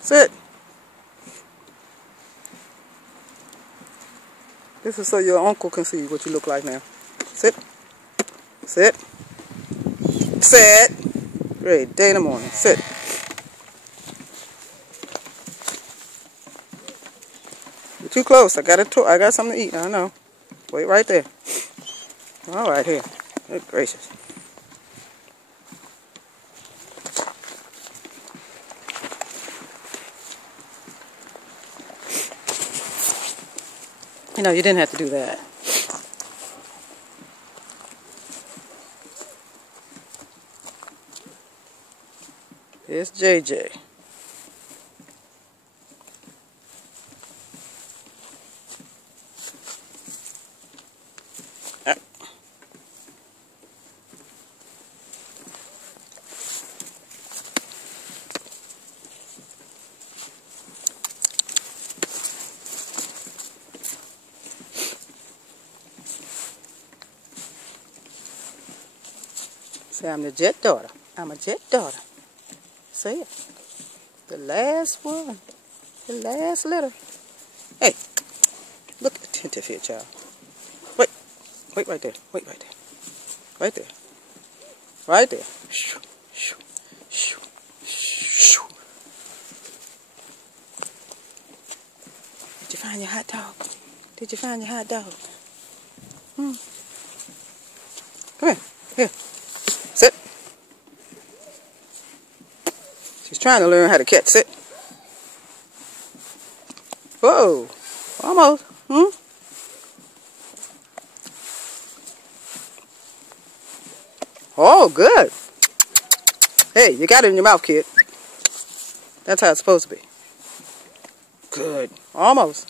Sit. This is so your uncle can see what you look like now. Sit. Sit. Sit. Great day in the morning. Sit. You're too close. I got something to eat. I know. Wait right there. All right, here. Good gracious. You know, you didn't have to do that. Here's JJ. Say, I'm the jet daughter. I'm a jet daughter. Say it. The last one. The last letter. Hey, look attentive here, child. Wait. Wait right there. Wait right there. Right there. Right there. Shoo, shoo, shoo, shoo. Did you find your hot dog? Did you find your hot dog? Come here. Here. Sit. She's trying to learn how to catch. Sit. Whoa. Almost. Oh, good. Hey, you got it in your mouth, kid. That's how it's supposed to be. Good. Almost.